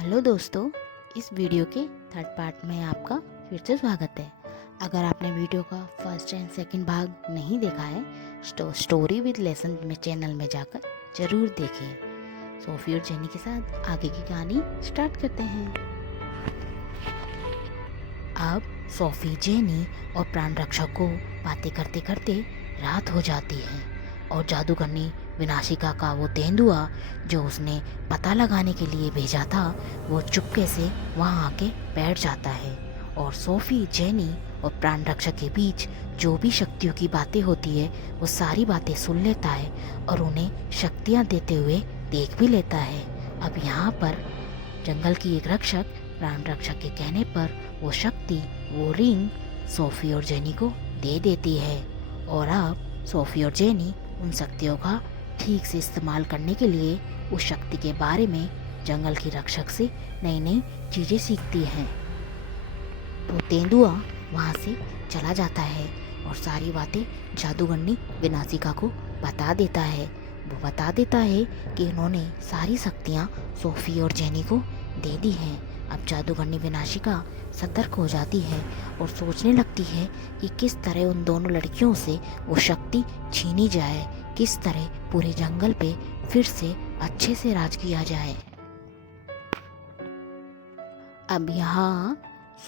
Hello दोस्तों, इस video के थर्ड पार्ट में आपका फिर से स्वागत है। अगर आपने वीडियो का फर्स्ट एंड सेकंड भाग नहीं देखा है तो स्टोरी विद लेसन में चैनल में जाकर ज़रूर देखें। सोफी और जेनी के साथ आगे की कहानी स्टार्ट करते हैं। अब सोफी, जेनी और प्राण रक्षक को बातें करते करते रात हो जाती है और जादूगरनी विनाशिका का वो तेंदुआ जो उसने पता लगाने के लिए भेजा था वो चुपके से वहाँ आके बैठ जाता है और सोफी, जेनी और प्राण रक्षक के बीच जो भी शक्तियों की बातें होती है वो सारी बातें सुन लेता है और उन्हें शक्तियाँ देते हुए देख भी लेता है। अब यहाँ पर जंगल की एक रक्षक प्राण रक्षक के कहने पर वो शक्ति, वो रिंग सोफी और जेनी को दे देती है और अब सोफी और जेनी उन शक्तियों का ठीक से इस्तेमाल करने के लिए उस शक्ति के बारे में जंगल की रक्षक से नई नई चीज़ें सीखती हैं। तो तेंदुआ वहाँ से चला जाता है और सारी बातें जादूगरनी विनाशिका को बता देता है। वो बता देता है कि इन्होंने सारी शक्तियाँ सोफी और जेनी को दे दी हैं। अब जादूगरनी विनाशिका सतर्क हो जाती है और सोचने लगती है कि किस तरह उन दोनों लड़कियों से वो शक्ति छीनी जाए, किस तरह पूरे जंगल पे फिर से अच्छे से राज किया जाए। अब यहाँ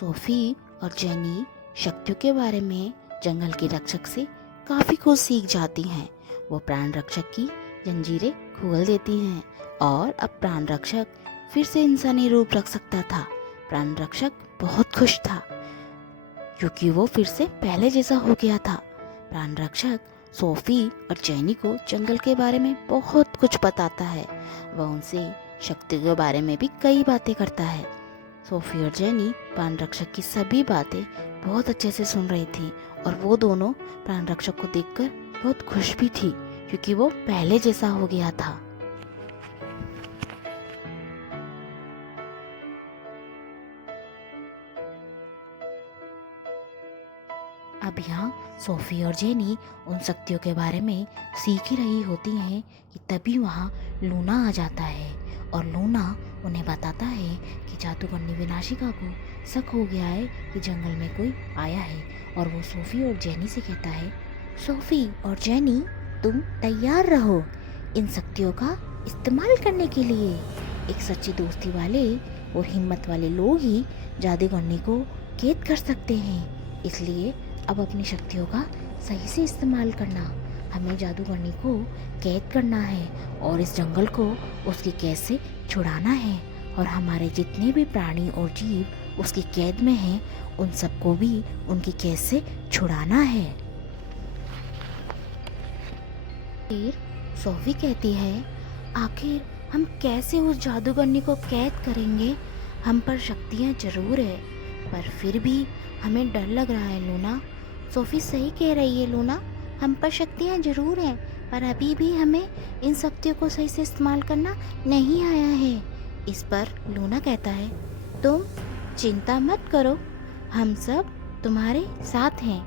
सोफी और जेनी शक्तियों के बारे में जंगल के रक्षक से काफ़ी कुछ सीख जाती हैं। वो प्राण रक्षक की जंजीरें खोल देती हैं और अब प्राण रक्षक फिर से इंसानी रूप रख सकता था। प्राण रक्षक बहुत खुश था क्योंकि वो फिर से पहले जैसा हो गया था। प्राण रक्षक सोफी और जेनी को जंगल के बारे में बहुत कुछ बताता है। वह उनसे शक्ति के बारे में भी कई बातें करता है। सोफी और जेनी प्राण रक्षक की सभी बातें बहुत अच्छे से सुन रही थी और वो दोनों प्राण रक्षक को देखकर बहुत खुश भी थी क्योंकि वो पहले जैसा हो गया था। अब यहाँ सोफी और जेनी उन शक्तियों के बारे में सीख ही रही होती हैं कि तभी वहाँ लूना आ जाता है और लूना उन्हें बताता है कि जादूगरनी विनाशिका को शक हो गया है कि जंगल में कोई आया है और वो सोफी और जेनी से कहता है, सोफी और जेनी तुम तैयार रहो इन शक्तियों का इस्तेमाल करने के लिए। एक सच्ची दोस्ती वाले और हिम्मत वाले लोग ही जादूगरनी को कैद कर सकते हैं, इसलिए अब अपनी शक्तियों का सही से इस्तेमाल करना। हमें जादूगरनी को कैद करना है और इस जंगल को उसकी कैद से छुड़ाना है और हमारे जितने भी प्राणी और जीव उसकी कैद में हैं उन सबको भी उनकी कैद से छुड़ाना है। फिर सोफी कहती है, आखिर हम कैसे उस जादूगरनी को कैद करेंगे? हम पर शक्तियाँ जरूर है पर फिर भी हमें डर लग रहा है लूना। सोफी सही कह रही है लूना, हम पर शक्तियाँ जरूर हैं पर अभी भी हमें इन शक्तियों को सही से इस्तेमाल करना नहीं आया है। इस पर लूना कहता है, तुम चिंता मत करो, हम सब तुम्हारे साथ हैं,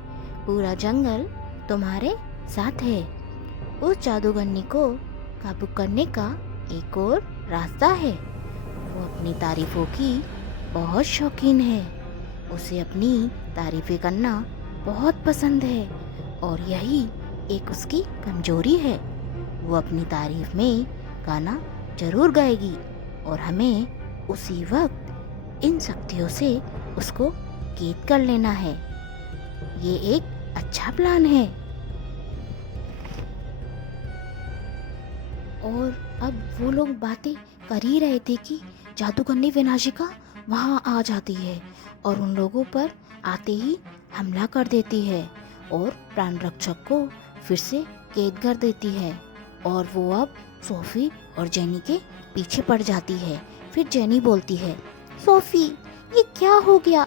पूरा जंगल तुम्हारे साथ है। उस जादूगरनी को काबू करने का एक और रास्ता है। वो अपनी तारीफों की बहुत शौकीन है, उसे अपनी तारीफें करना बहुत पसंद है और यही एक उसकी कमजोरी है। वो अपनी तारीफ में गाना जरूर गाएगी और हमें उसी वक्त इन शक्तियों से उसको कैद कर लेना है। ये एक अच्छा प्लान है। और अब वो लोग बातें कर ही रहे थे कि जादूगरनी विनाशिका वहाँ आ जाती है और उन लोगों पर आते ही हमला कर देती है और प्राण रक्षक को फिर से कैद कर देती है और वो अब सोफी और जेनी के पीछे पड़ जाती है। फिर जेनी बोलती है, सोफी ये क्या हो गया?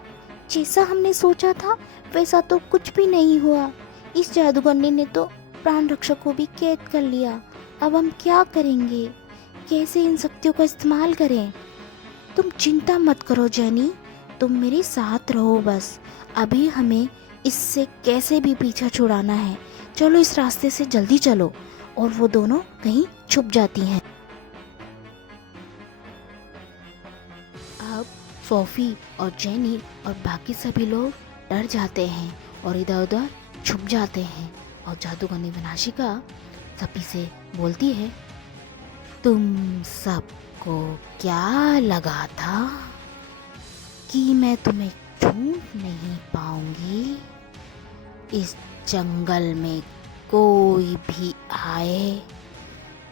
जैसा हमने सोचा था वैसा तो कुछ भी नहीं हुआ। इस जादूगरनी ने तो प्राण रक्षक को भी कैद कर लिया। अब हम क्या करेंगे? कैसे इन शक्तियों का इस्तेमाल करें? तुम चिंता मत करो जेनी, तुम मेरे साथ रहो बस। अभी हमें इससे कैसे भी पीछा छुड़ाना है। चलो इस रास्ते से जल्दी चलो। और वो दोनों कहीं छुप जाती हैं। सोफी और जेनी और बाकी सभी लोग डर जाते हैं और इधर उधर छुप जाते हैं। और जादूगरनी विनाशिका सभी से बोलती है, तुम सबको क्या लगा था कि मैं तुम्हें छूट नहीं पाऊंगी? इस जंगल में कोई भी आए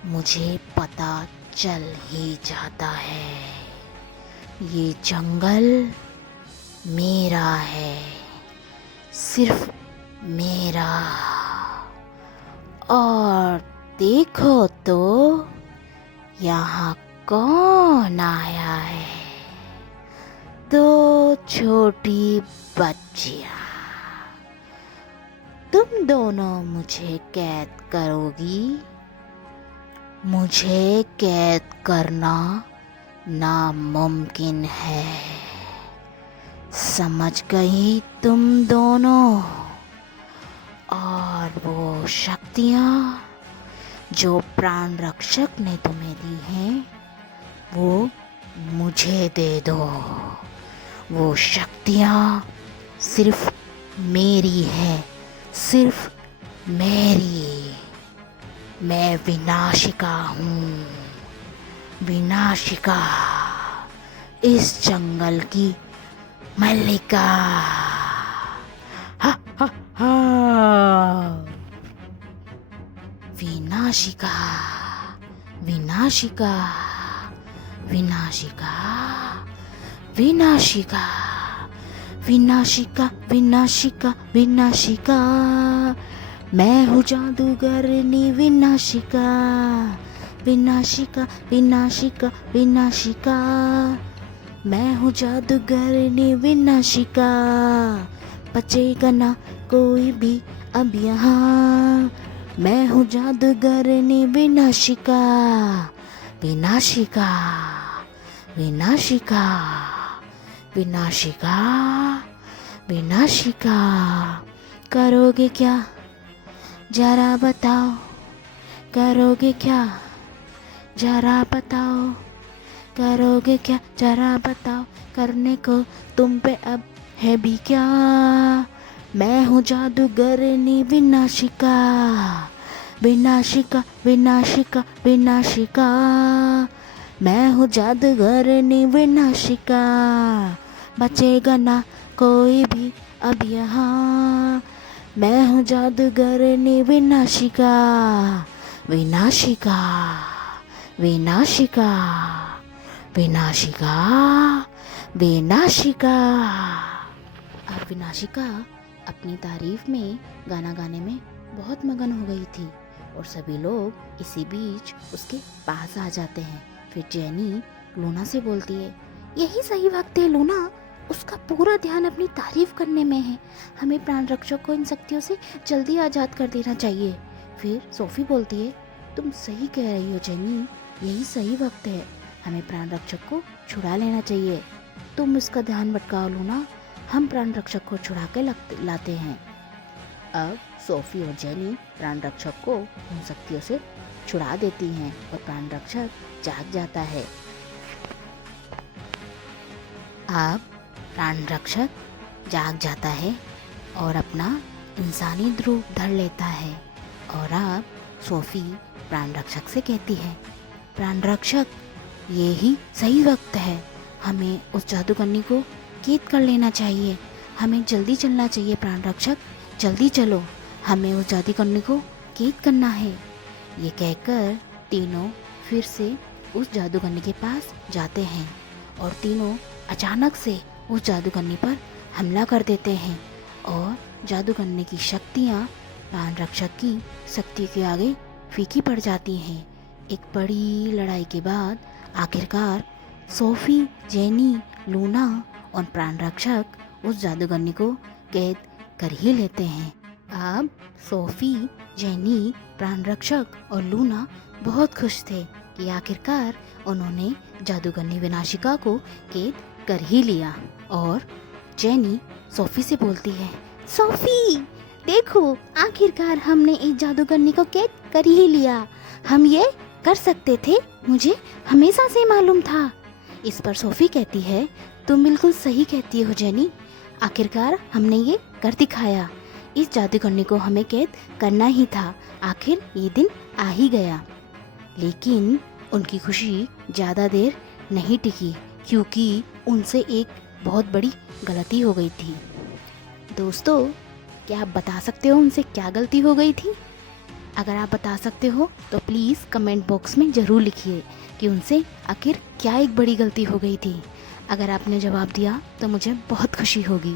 मुझे पता चल ही जाता है। ये जंगल मेरा है, सिर्फ मेरा। और देखो तो यहाँ कौन आया है? दो छोटी बच्चियाँ। तुम दोनों मुझे कैद करोगी? मुझे कैद करना नामुमकिन है, समझ गई तुम दोनों? और वो शक्तियाँ जो प्राण रक्षक ने तुम्हें दी हैं, वो मुझे दे दो। वो शक्तियाँ सिर्फ मेरी है, सिर्फ मेरी। मैं विनाशिका हूँ, विनाशिका, इस जंगल की मल्लिका। हा हा हा। विनाशिका, विनाशिका, विनाशिका, विनाशिका, विनाशिका, विनाशिका, विनाशिका। मैं हूँ जादूगरनी विनाशिका, विनाशिका, विनाशिका, विनाशिका। मैं हूँ जादूगरनी विनाशिका, बचेगा ना कोई भी अब यहाँ। मैं हूँ जादूगरनी विनाशिका, विनाशिका, विनाशिका, विनाशिका, विनाशिका। करोगे क्या जरा बताओ, करोगे क्या जरा बताओ, करोगे क्या जरा बताओ? करने को तुम पे अब है भी क्या? मैं हूँ जादूगरनी विनाशिका, विनाशिका, विनाशिका, विनाशिका। मैं हूँ जादूगरनी विनाशिका, बचेगा ना कोई भी अब यहाँ। मैं हूँ जादूगरनी विनाशिका, विनाशिका, विनाशिका, विनाशिका, विनाशिका। अब विनाशिका अपनी तारीफ में गाना गाने में बहुत मगन हो गई थी और सभी लोग इसी बीच उसके पास आ जाते हैं। फिर जेनी लूना से बोलती है, यही सही वक्त है लूना, उसका पूरा ध्यान अपनी तारीफ करने में है। हमें प्राण रक्षक को इन शक्तियों से जल्दी आज़ाद कर देना चाहिए। फिर सोफी बोलती है, तुम सही कह रही हो जेनी, यही सही वक्त है, हमें प्राण रक्षक को छुड़ा लेना चाहिए। तुम उसका ध्यान भटकाओ लूना, हम प्राण रक्षक को छुड़ा के लाते हैं। अब सोफी और जेनी प्राण रक्षक को उन शक्तियों से छुड़ा देती हैं और प्राण रक्षक जाग जाता है। अब प्राण रक्षक जाग जाता है और अपना इंसानी रूप धर लेता है। और अब सोफी प्राण रक्षक से कहती है, प्राण रक्षक, ये ही सही वक्त है, हमें उस जादूगरनी को कैद कर लेना चाहिए, हमें जल्दी चलना चाहिए। प्राण रक्षक जल्दी चलो, हमें उस जादूगरनी को कैद करना है। ये कहकर तीनों फिर से उस जादूगरनी के पास जाते हैं और तीनों अचानक से उस जादूगरनी पर हमला कर देते हैं और जादूगरनी की शक्तियाँ प्राण रक्षक की शक्ति के आगे फीकी पड़ जाती हैं। एक बड़ी लड़ाई के बाद आखिरकार सोफी, जेनी, लूना और प्राण रक्षक उस जादूगरनी को कैद कर ही लेते हैं। अब सोफी, जेनी, प्राण रक्षक और लूना बहुत खुश थे कि आखिरकार उन्होंने जादूगरनी विनाशिका को कैद कर ही लिया। और जेनी सोफी से बोलती है, सोफी देखो, आखिरकार हमने एक जादूगरनी को कैद कर ही लिया। हम ये कर सकते थे, मुझे हमेशा से मालूम था। इस पर सोफ़ी कहती है, तुम बिल्कुल सही कहती हो जेनी, आखिरकार हमने ये कर दिखाया। इस जादूगरनी को हमें कैद करना ही था, आखिर ये दिन आ ही गया। लेकिन उनकी खुशी ज़्यादा देर नहीं टिकी, क्योंकि उनसे एक बहुत बड़ी गलती हो गई थी। दोस्तों, क्या आप बता सकते हो उनसे क्या गलती हो गई थी? अगर आप बता सकते हो तो प्लीज़ कमेंट बॉक्स में ज़रूर लिखिए कि उनसे आखिर क्या एक बड़ी गलती हो गई थी। अगर आपने जवाब दिया तो मुझे बहुत खुशी होगी।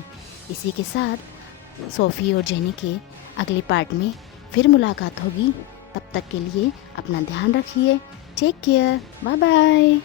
इसी के साथ सोफ़ी और जेनी के अगले पार्ट में फिर मुलाकात होगी। तब तक के लिए अपना ध्यान रखिए। Take care, bye bye.